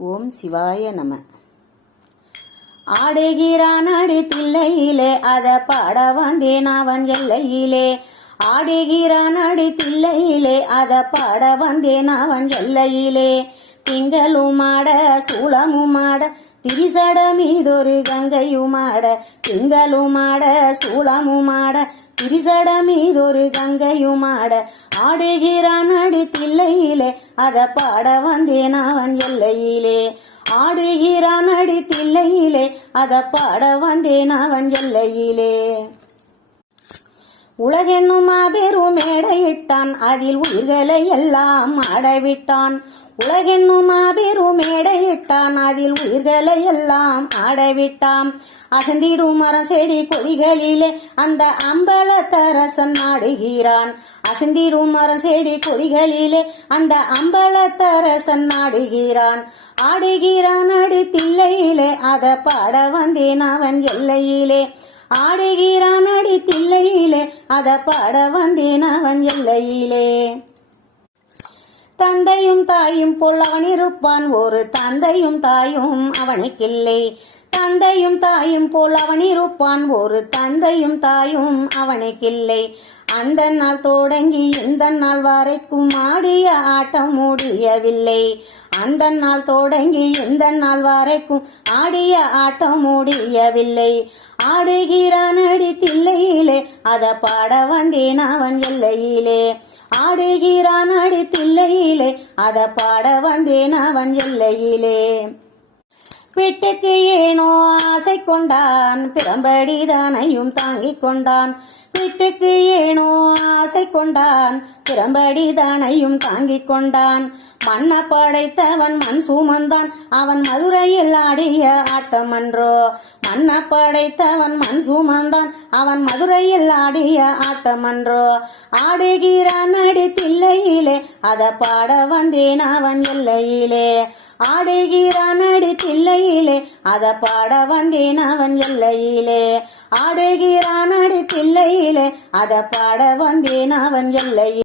ஓம் சிவாய நம. ஆடுகிறான் அடி தில்லையிலே அத பாட வந்தேன் அவன் எல்லையிலே. ஆடுகிறான் அடி தில்லையிலே அத பாட வந்தேன் அவன் எல்லையிலே. திங்களுமாட சூளமுமாட திரிசட மீதொரு கங்கையுமாட. திங்களுமாட சூளமுமாட திரிசட மீதொரு கங்கையுமாட. ஆடுகிறான் அடி தில்லையிலே அத பாட வந்தேன் அவன் எல்லையிலே. ஆடுகிறான் அடி தில்லையிலே அத பாட வந்தேன் அவன் எல்லையிலே. உலகென்னும் மாபெரும் மேடையிட்டான் அதில் உயிர்களை எல்லாம் ஆடவிட்டான். உலகென்னும் மாபெரும் மேடையிட்டான் அதில் உயிர்களை எல்லாம் ஆடவிட்டான். அசந்திடும் மரம் செடி கொடிகளிலே அந்த அம்பலத்தரசன் ஆடுகிறான். அசந்திடும் மரம் செடி கொடிகளிலே அந்த அம்பலத்தரசன் ஆடுகிறான். ஆடுகிறான் அடி தில்லையிலே அத பாட வந்தேன் அவன் எல்லையிலே. ஆடுகிறான் அடி தில்லையிலே அத பாட வந்தேன் அவன் எல்லையிலே. தந்தையும் தாயும் போல் அவன் இருப்பான், ஒரு தந்தையும் தாயும் அவனுக்கில்லை. தந்தையும் தாயும் போல் அவன் இருப்பான், ஒரு தந்தையும் தாயும் அவனுக்கில்லை. அந்த நாள் தொடங்கி இந்த நாள் வரைக்கும் ஆடிய ஆட்டம் முடியவில்லை. அந்த நாள் தொடங்கி இந்த நாள் வரைக்கும் ஆடிய ஆட்டம் முடியவில்லை. ஆடுகிறான் அடி தில்லையிலே அத பாட வந்தேன் அவன் எல்லையிலே. ஆடுகிறான் அடி தில்லையிலே அத பாட வந்தேன் அவன் எல்லையிலே. வீட்டுக்கு ஏனோ ஆசை கொண்டான், பிரம்படிதானையும் தாங்கிக் கொண்டான். வீட்டுக்கு ஏனோ ஆசை கொண்டான், பிரம்படிதானையும் தாங்கிக் கொண்டான். மண்ண படைத்தவன் மண் சுமந்தான், அவன் மதுரையில் ஆடிய ஆட்டமன்றோ. மண்ண படைத்தவன் மண் சுமந்தான், அவன் மதுரையில் ஆடிய ஆட்டமன்றோ. ஆடுகிறான் அடி தில்லையிலே அத பாட வந்தேன் அவன் எல்லையிலே. ஆடுகிறான் அடி தில்லையிலே அத பாட வந்தேன் அவன் எல்லையிலே. ஆடுகிறான் அடி தில்லையிலே அத பாட வந்தேன் அவன் எல்லையிலே.